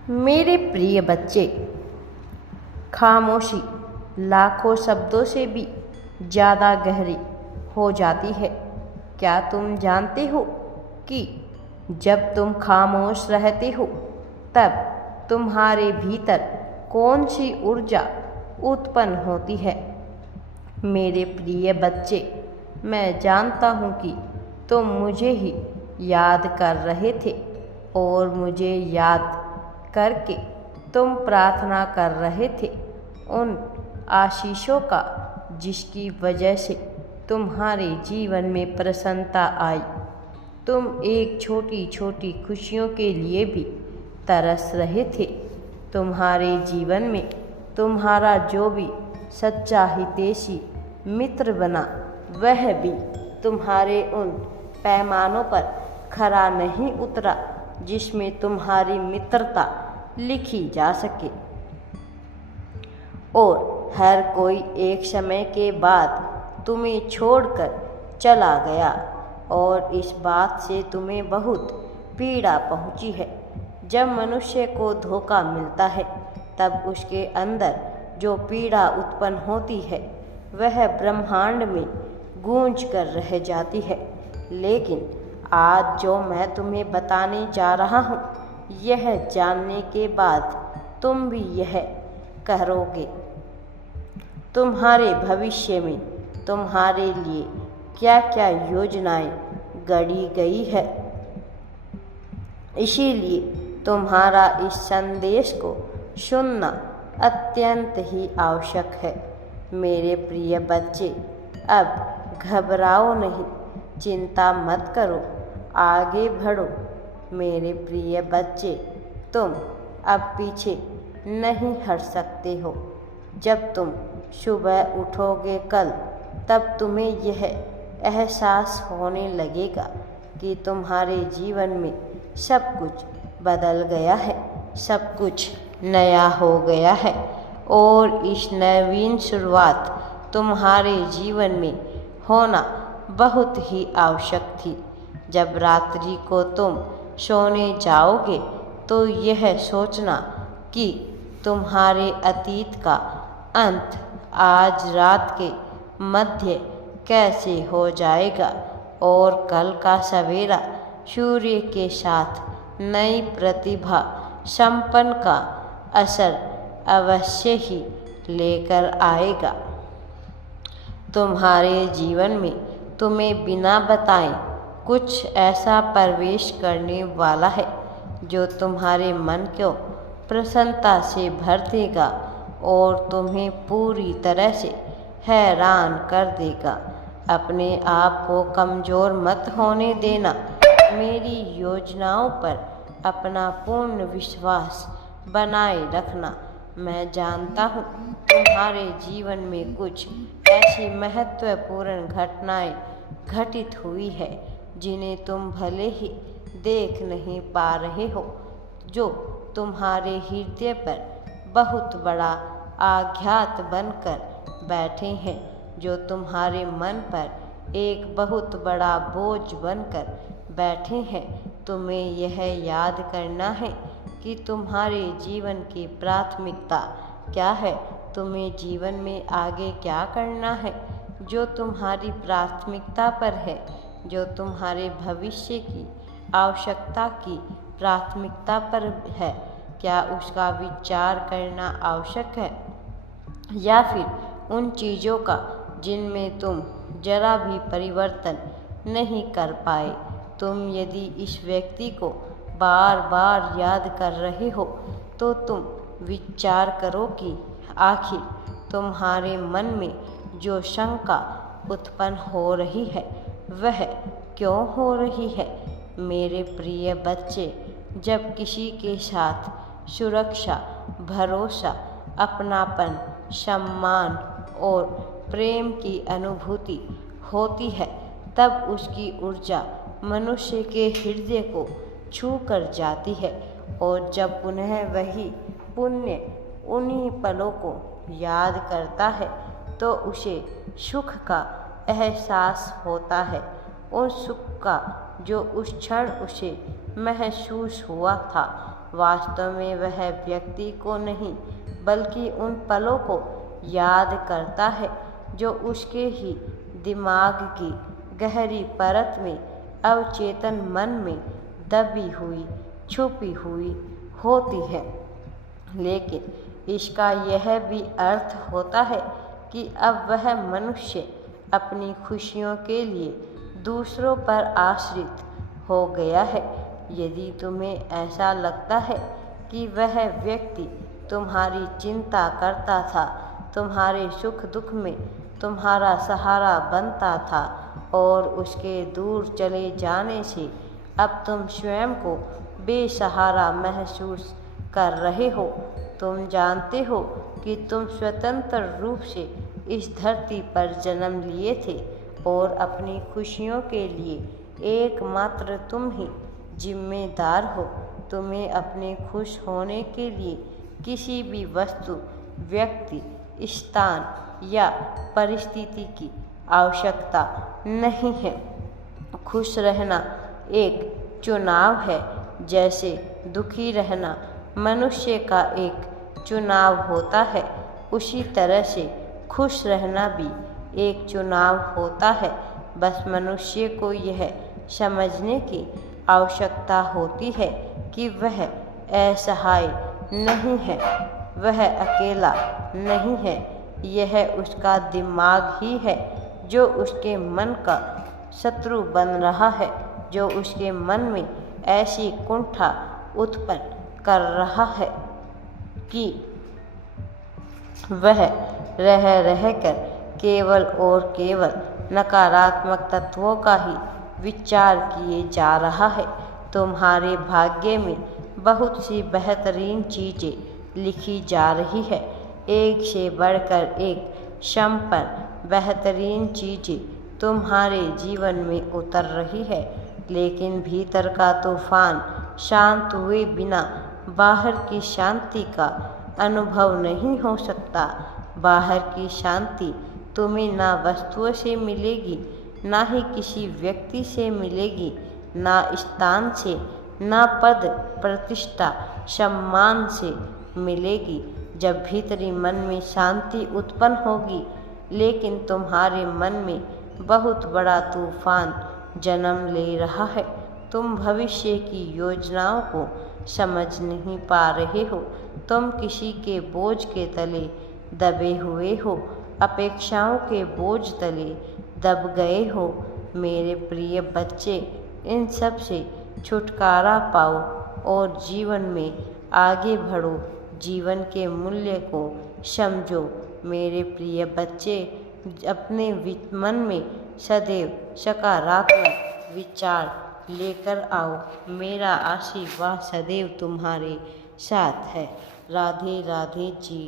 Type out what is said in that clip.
मेरे प्रिय बच्चे, खामोशी लाखों शब्दों से भी ज़्यादा गहरी हो जाती है। क्या तुम जानते हो कि जब तुम खामोश रहते हो तब तुम्हारे भीतर कौन सी ऊर्जा उत्पन्न होती है? मेरे प्रिय बच्चे, मैं जानता हूँ कि तुम मुझे ही याद कर रहे थे और मुझे याद करके तुम प्रार्थना कर रहे थे उन आशीषों का जिसकी वजह से तुम्हारे जीवन में प्रसन्नता आई। तुम एक छोटी छोटी खुशियों के लिए भी तरस रहे थे। तुम्हारे जीवन में तुम्हारा जो भी सच्चा हितैषी मित्र बना, वह भी तुम्हारे उन पैमानों पर खरा नहीं उतरा जिसमें तुम्हारी मित्रता लिखी जा सके। और हर कोई एक समय के बाद तुम्हें छोड़कर चला गया और इस बात से तुम्हें बहुत पीड़ा पहुंची है। जब मनुष्य को धोखा मिलता है तब उसके अंदर जो पीड़ा उत्पन्न होती है वह ब्रह्मांड में गूंज कर रह जाती है। लेकिन आज जो मैं तुम्हें बताने जा रहा हूँ, यह जानने के बाद तुम भी यह करोगे। तुम्हारे भविष्य में तुम्हारे लिए क्या क्या योजनाएं गढ़ी गई है, इसीलिए तुम्हारा इस संदेश को सुनना अत्यंत ही आवश्यक है। मेरे प्रिय बच्चे, अब घबराओ नहीं, चिंता मत करो, आगे बढ़ो। मेरे प्रिय बच्चे, तुम अब पीछे नहीं हट सकते हो। जब तुम सुबह उठोगे कल, तब तुम्हें यह एहसास होने लगेगा कि तुम्हारे जीवन में सब कुछ बदल गया है, सब कुछ नया हो गया है और इस नवीन शुरुआत तुम्हारे जीवन में होना बहुत ही आवश्यक थी। जब रात्रि को तुम सोने जाओगे तो यह सोचना कि तुम्हारे अतीत का अंत आज रात के मध्य कैसे हो जाएगा और कल का सवेरा सूर्य के साथ नई प्रतिभा संपन्न का असर अवश्य ही लेकर आएगा। तुम्हारे जीवन में तुम्हें बिना बताए कुछ ऐसा प्रवेश करने वाला है जो तुम्हारे मन को प्रसन्नता से भर देगा और तुम्हें पूरी तरह से हैरान कर देगा। अपने आप को कमज़ोर मत होने देना। मेरी योजनाओं पर अपना पूर्ण विश्वास बनाए रखना। मैं जानता हूँ तुम्हारे जीवन में कुछ ऐसी महत्वपूर्ण घटनाएं घटित हुई है जिन्हें तुम भले ही देख नहीं पा रहे हो, जो तुम्हारे हृदय पर बहुत बड़ा आघात बनकर बैठे हैं, जो तुम्हारे मन पर एक बहुत बड़ा बोझ बनकर बैठे हैं। तुम्हें यह याद करना है कि तुम्हारे जीवन की प्राथमिकता क्या है, तुम्हें जीवन में आगे क्या करना है। जो तुम्हारी प्राथमिकता पर है, जो तुम्हारे भविष्य की आवश्यकता की प्राथमिकता पर है, क्या उसका विचार करना आवश्यक है या फिर उन चीज़ों का जिनमें तुम जरा भी परिवर्तन नहीं कर पाए। तुम यदि इस व्यक्ति को बार बार याद कर रहे हो तो तुम विचार करो कि आखिर तुम्हारे मन में जो शंका उत्पन्न हो रही है वह क्यों हो रही है। मेरे प्रिय बच्चे, जब किसी के साथ सुरक्षा, भरोसा, अपनापन, सम्मान और प्रेम की अनुभूति होती है तब उसकी ऊर्जा मनुष्य के हृदय को छू कर जाती है और जब पुनः वही पुण्य उन्हीं पलों को याद करता है तो उसे सुख का एहसास होता है, उस सुख का जो उस क्षण उसे महसूस हुआ था वास्तव में वह व्यक्ति को नहीं बल्कि उन पलों को याद करता है जो उसके ही दिमाग की गहरी परत में अवचेतन मन में दबी हुई छुपी हुई होती है। लेकिन इसका यह भी अर्थ होता है कि अब वह मनुष्य अपनी खुशियों के लिए दूसरों पर आश्रित हो गया है। यदि तुम्हें ऐसा लगता है कि वह व्यक्ति तुम्हारी चिंता करता था, तुम्हारे सुख दुख में तुम्हारा सहारा बनता था और उसके दूर चले जाने से अब तुम स्वयं को बेसहारा महसूस कर रहे हो, तुम जानते हो कि तुम स्वतंत्र रूप से इस धरती पर जन्म लिए थे और अपनी खुशियों के लिए एकमात्र तुम ही जिम्मेदार हो। तुम्हें अपने खुश होने के लिए किसी भी वस्तु, व्यक्ति, स्थान या परिस्थिति की आवश्यकता नहीं है। खुश रहना एक चुनाव है, जैसे दुखी रहना मनुष्य का एक चुनाव होता है, उसी तरह से खुश रहना भी एक चुनाव होता है। बस मनुष्य को यह समझने की आवश्यकता होती है कि वह असहाय नहीं है, वह अकेला नहीं है। यह उसका दिमाग ही है जो उसके मन का शत्रु बन रहा है, जो उसके मन में ऐसी कुंठा उत्पन्न कर रहा है कि वह रह रहकर केवल और केवल नकारात्मक तत्वों का ही विचार किए जा रहा है। तुम्हारे भाग्य में बहुत सी बेहतरीन चीज़ें लिखी जा रही है, एक से बढ़कर एक संपन्न बेहतरीन चीज़ें तुम्हारे जीवन में उतर रही है। लेकिन भीतर का तूफान शांत हुए बिना बाहर की शांति का अनुभव नहीं हो सकता। बाहर की शांति तुम्हें ना वस्तुओं से मिलेगी, ना ही किसी व्यक्ति से मिलेगी, ना स्थान से, ना पद प्रतिष्ठा सम्मान से मिलेगी। जब भीतरी मन में शांति उत्पन्न होगी, लेकिन तुम्हारे मन में बहुत बड़ा तूफान जन्म ले रहा है। तुम भविष्य की योजनाओं को समझ नहीं पा रहे हो, तुम किसी के बोझ के तले दबे हुए हो, अपेक्षाओं के बोझ तले दब गए हो। मेरे प्रिय बच्चे, इन सब से छुटकारा पाओ और जीवन में आगे बढ़ो, जीवन के मूल्य को समझो। मेरे प्रिय बच्चे, अपने मन में सदैव सकारात्मक विचार लेकर आओ। मेरा आशीर्वाद सदैव तुम्हारे साथ है। राधे राधे जी।